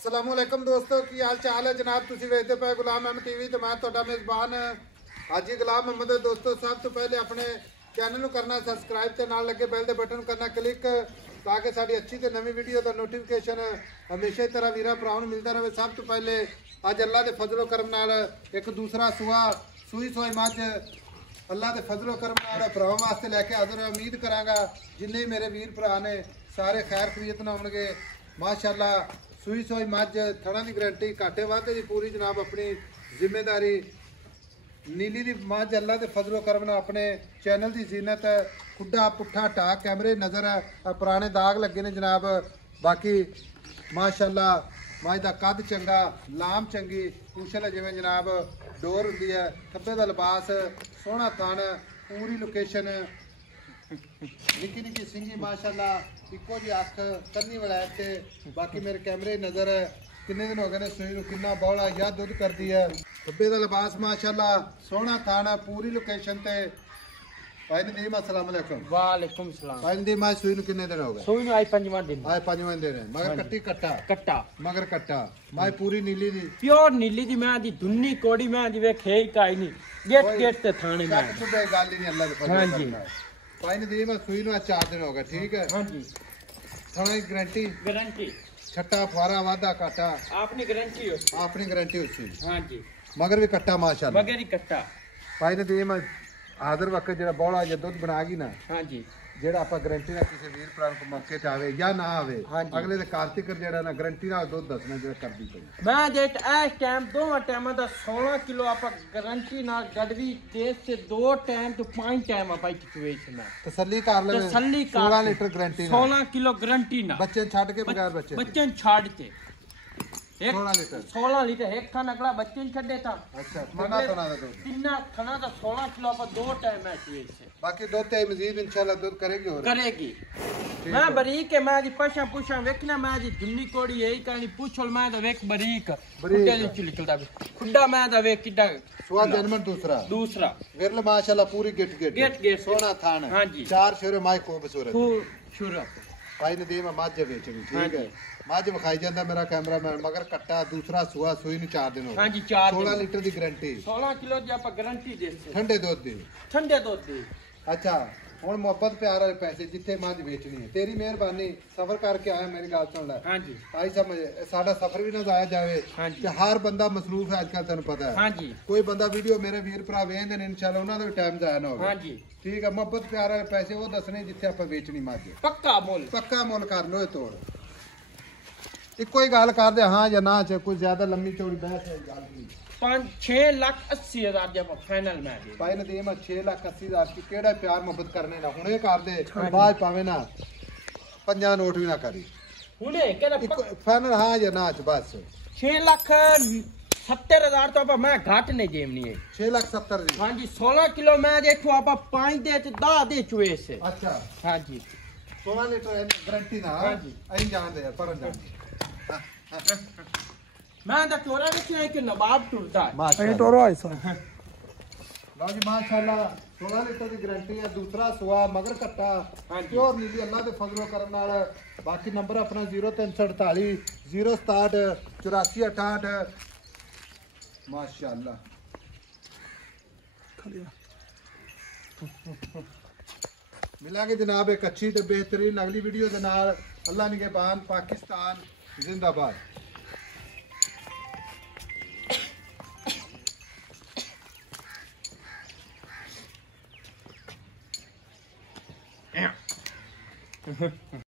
अस्सलामुअलैकुम दोस्तों की हाल चाल है जनाब। तुसी वेखदे पे गुलाम अहमद टीवी तो मैं तुहाडा मेज़बान हाजी गुलाम अहमद। दोस्तों सब तो पहले अपने चैनल को करना सब्सक्राइब ते नाल लगे बेल दे बटन करना क्लिक ताकि साडी अच्छी ते नवी वीडियो दा नोटिफिकेशन हमेशा ही तरह वीरा भरावां नूं मिलदा रहे। सब तो पहले अज अल्लाह दे फजलो करम नाल एक दूसरा सूई सोई मझ अल्लाह के फजलो करम नाल भरावां वास्ते लैके हाज़र उम्मीद करांगा जिन्ने मेरे वीर भरा ने सारे खैर खरीत नाल होणगे माशाअल्लाह। सूई सोई मझ थड़ा की गारंटी घाटे वाधे की पूरी जनाब अपनी जिम्मेदारी नीली की मझ अल्लाह के फजलो करम नाल अपने चैनल की जीनत खुडा पुट्ठा टाक कैमरे नज़र पुराने दाग लगे ने जनाब। बाकी माशाअल्लाह मझ का कद चंगा लाम चंगी पूछल जिवें जनाब डोर हुंदी है खब्बे का लिबास सोहना थन पूरी लोकेशन निक्की निक्की सिंगी माशाअल्लाह इको जी अख कन्नी वलैत से। बाकी मेरे कैमरे नज़र है किन्ने दिन हो गए ने सूई नूं किन्ना बौला या दुध करती है खब्बे का लिबास माशाअल्लाह सोहना थन पूरी लोकेशन ते। भाई नदीम अस्सलाम वालेकुम। वालेकुम सलाम। भाई नदीम आज सूई नूं किन्ने दिन हो गए? सूई नूं आज पंजवां दिन। आज पंजवां दिन है मगर कट्टी कट्टा कट्टा मगर कट्टा माई पूरी नीली दी प्योर नीली दी मैं दी दुन्नी कोड़ी मैं दी वे खे काई नहीं गेट गेट ते थाने में सब तो गल ही नहीं अल्लाह दे फजल। हां जी भाई नदीम सूई नूं आज 4 दिन हो गए ठीक है। हां जी थाना की गारंटी गारंटी छट्टा फुआरा वादा काटा आपनी गारंटी हो अपनी गारंटी उसी हां जी मगर भी कट्टा माशाअल्लाह मगर ही कट्टा। भाई नदीम आदर वक्त जो बौला जो दुध बना गई ना हां जी जेड़ा आप गारंटी ना किसी वीर भरा को मौके ते आवे या ना आवे हाँ जी। अगले दे कार्तिक जेड़ा ना गारंटी नाल दुध दसना जेड़ा करदी पई मैं जेट इस टाइम दोवां टाइमां दा 16 किलो आप गारंटी नाल गड़वी देश से 2 टाइम तो 5 टाइम आप सिचुएशन है तसल्ली कर ले तसल्ली कर 16 लीटर गारंटी 16 किलो गारंटी ना बच्चे छड़ के बगैर बच्चे बच्चे छाड़ के 16 लीटर 16 लीटर एक खाना अगला बच्चे ने छड़े था। अच्छा कितना तना दा दूध तिन्ना खाना दा 16 किलो पर 2 टाइम है से बाकी दुध ते मजीद इंशाल्लाह दुध करेगी और करेगी। मैं बरीक है मैं दी पशा पुशा वेखना मैं दी दुन्नी कोड़ी यही कहानी पूछल मैं दा वेख बरीक खुड्डे च निकलदा खुड्डा मैं दा वेख किड्डा सुआ जन्म दूसरा विरल माशाल्लाह पूरी गिट गिट सोना थान। हां जी 4 शेर माई खूबसूरत भाई नदीम मझ बेचनी ठीक है मझ विखाई जाता मेरा कैमरामैन मगर कट्टा दूसरा सुआ सूई नूं 4 दिन हो हां जी 4 16 लीटर की गारंटी 16 किलो दी आप गारंटी दे ठंडे दुध दी ठंडे दुध दी। अच्छा हुण मोहब्बत प्यार वाले पैसे जिथे मझ बेचनी है तेरी मेहरबानी सफर करके आया मेरी गल सुन ले। हां जी आई समझ साडा सफर भी ना जाया जावे कि हर बंदा मसरूफ है आजकल तेन पता है। हां जी कोई बंदा वीडियो मेरे वीर भरा वेंदे ने इंशाल्लाह उन्हां दा भी टाइम जाया ना होवे। हां जी ठीक है मोहब्बत प्यार वाले पैसे वो दसने जिथे आपां बेचनी मझ पक्का मोल कर लो तोड़ इको ही गल कर दे हाँ या ना च कोई ज्यादा लंबी चौड़ी बहस है गल नहीं 5,80,000 जब फाइनल में दे भाई नदीम 6,80,000 की केड़ा प्यार मोहब्बत करने ना हुणे कर दे बाद पावे ना 5 नोट भी ना करी हुणे केड़ा फाइनल हाँ या ना च बस 6,70,000 तो मैं घाट नहीं जेमनी है 6,70,000 दी। हां जी 16 किलो मैं देखो आप 5 दे ते 10 दे चुए से। अच्छा हां जी 16 लीटर गारंटी ना। हां जी आई जान दे परन जान मैं तो टोरा देखिए कि नवाब टूटता है माशाल्लाह टोरा ऐसा लो जी माशाल्लाह 16 लीटर की गारंटी है दूसरा सुआ मगर कट्टा प्योर नीली अल्लाह दे फजलो करम नाल। बाकी नंबर अपना 0348 067 8468 माशाल्लाह मिलांगे जनाब एक अच्छी ते बेहतरीन अगली वीडियो दे नाल। अल्लाह निगहबान पाकिस्तान जिंदाबाद।